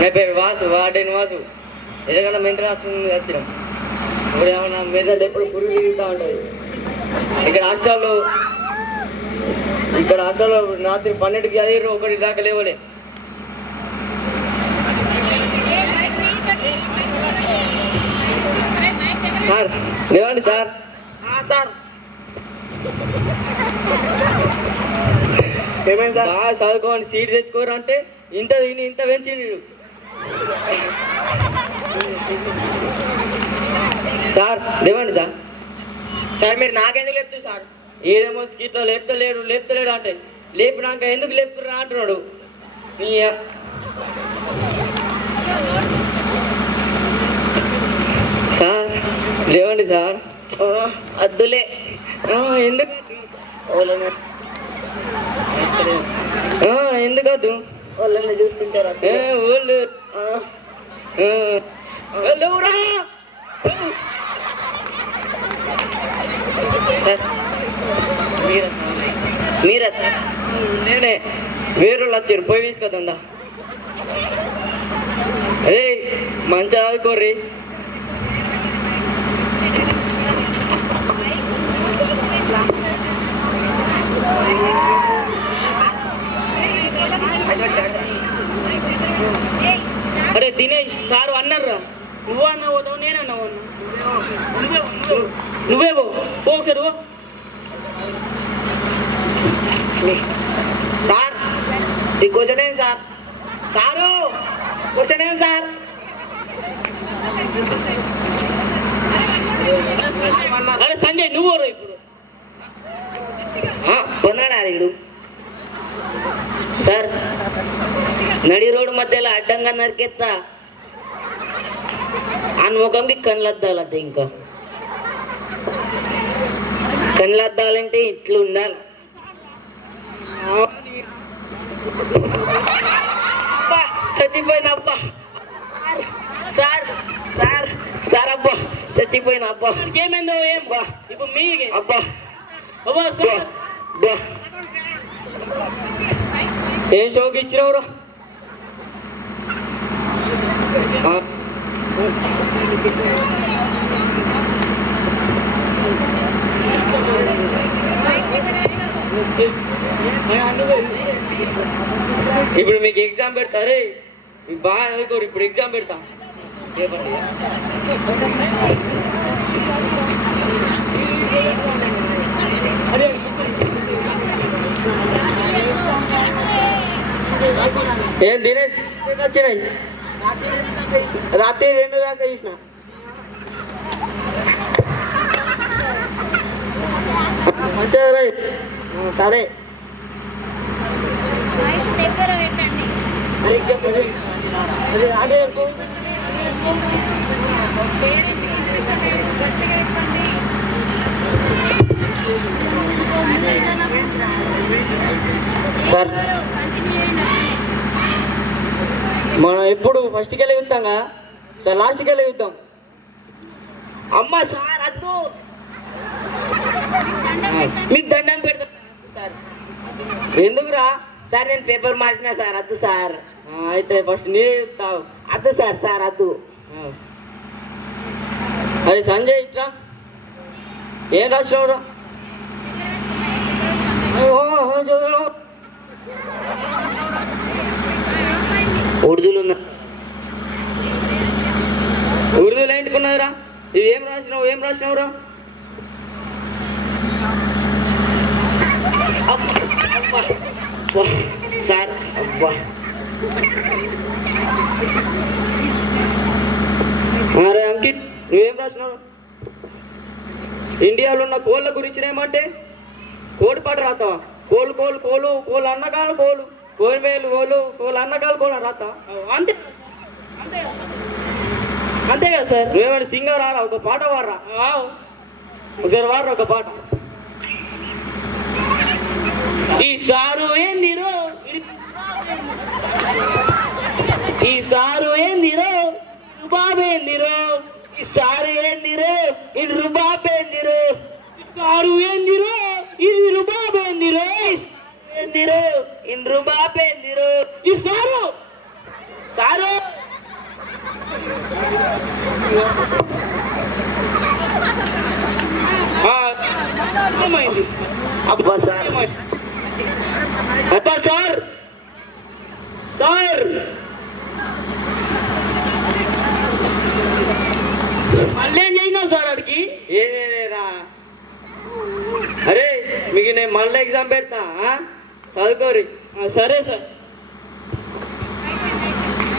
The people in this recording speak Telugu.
నా పేరు వాసు, వార్డెన్ వాసు. ఎందుకంటే మెంటల్ హాస్పిటల్ మీద వచ్చినాం. ఇప్పుడు ఏమన్నా మెదడు ఎప్పుడు పురుగు తిరుగుతూ ఉంటుంది. ఇక్కడ హాస్టల్లో రాత్రి 12కి అది 1 దాకా లేవలే. సార్ లేవండి సార్. సార్ ఏమైంది సార్? బాగా చదువుకోండి, సీట్ తెచ్చుకోరు అంటే ఇంత తిని ఇంత పెంచిండు సార్. లేవండి సార్. సార్ మీరు నాకెందుకు లేపుతారు సార్? ఏదేమో స్కీట్లో లేపుతలేడు అంటే లేపినాక ఎందుకు లేపుతున్నా అంటున్నాడు. నీ సార్ లేవండి సార్. అద్దులే ఎందుకు ఎందుకు వద్దు? వాళ్ళని చూస్తుంటారు వాళ్ళు మీరే నేనే. వేరే వచ్చారు, పోయి తీసుకొద్దా. అదే మంచిగా చదువుకోర్రి. అరే దినేష్ సారు అన్నారు, నువ్వు అన్నా పోతావు, నేను అన్నా నువ్వే పో ఒకసారి. సార్ ఈ క్వశ్చన్ ఏం సార్? సారు క్వశ్చన్ ఏం సార్? అరే సంజయ్ నువ్వు ఇప్పుడు పొందాడు సార్. నడి రోడ్డు మధ్యలో అడ్డంగా నరికెత్తా ఆ ముఖంకి కళ్ళద్దాలంటే, ఇంకా కళ్ళద్దాలంటే ఇట్లా ఉండాలి. చచ్చిపోయిన అబ్బా సార్, సార్ సార్ అబ్బా చచ్చిపోయిన అబ్బా. ఏమైందో ఏం బా ఇప్పుడు మీ అబ్బా అబ్బా సార్ ఏం షోకి ఇచ్చినవరు? ఇప్పుడు మీకు ఎగ్జామ్ పెడతారే, మీకు బాగా చదువుకోరు. ఇప్పుడు ఎగ్జామ్ పెడతా. ఏం దినేష్ వచ్చినాయి? రాత్రి 2 దాకా చేసిన. మంచిగా సరే సార్ మనం ఎప్పుడు ఫస్ట్కి వెళ్ళి చూస్తాం కదా సార్, లాస్ట్కి వెళ్ళి చూద్దాం. అమ్మ సార్ అద్దు, మీకు దండం పెడతా సార్. ఎందుకురా? సార్ నేను పేపర్ మార్చిన సార్, అద్దు సార్. అయితే ఫస్ట్ నీరే చూస్తావు. అద్దు సార్, సార్ అద్దు. అరే సంజయ్ ఇట్రా, ఏం రాసినవురా? ఉర్దూలు ఉన్నా. ఉర్దూలో ఏంటుకున్నదిరా? ఇది ఏం రాసినావురా? సార్ అబ్బా అరే అంకిత్ నువ్వేం రాసినావు? ఇండియాలో ఉన్న కోళ్ళ గురించి ఏమంటే కోడి పాట రాతావా? కోలు కోలు కోలు కోలు అన్నకాలు కోలు కోలు వేలు కోలు కోలు అన్నకాలు కోలు రాతావా? అంతే అంతే కదా సార్. నువ్వేమైనా సింగర్ రారా? ఒక పాట వాడరా, ఒకసారి వాడరా ఒక పాట. ఈ సారు ఏందిరో, ఈ సారు ఏందిరో, రుబాబేందిరో, ఈ సారు ఏందిరో, ఇది రుబాబేందిరో, ఈ సారు ఏందిరో, ఇది రుబాబేందిరో, ఏందిరు ఇండ్రు బాపేందిరు ఈ సారు సారు ఏమైంది అబ్బా సార్ అబ్బా సార్ సార్ మళ్ళీ ఏం చేసినావు సార్ అడిగి ఏదేరా అరే మీకు నేను మళ్ళీ ఎగ్జామ్ పెడతా చదువుకోరి సరే సార్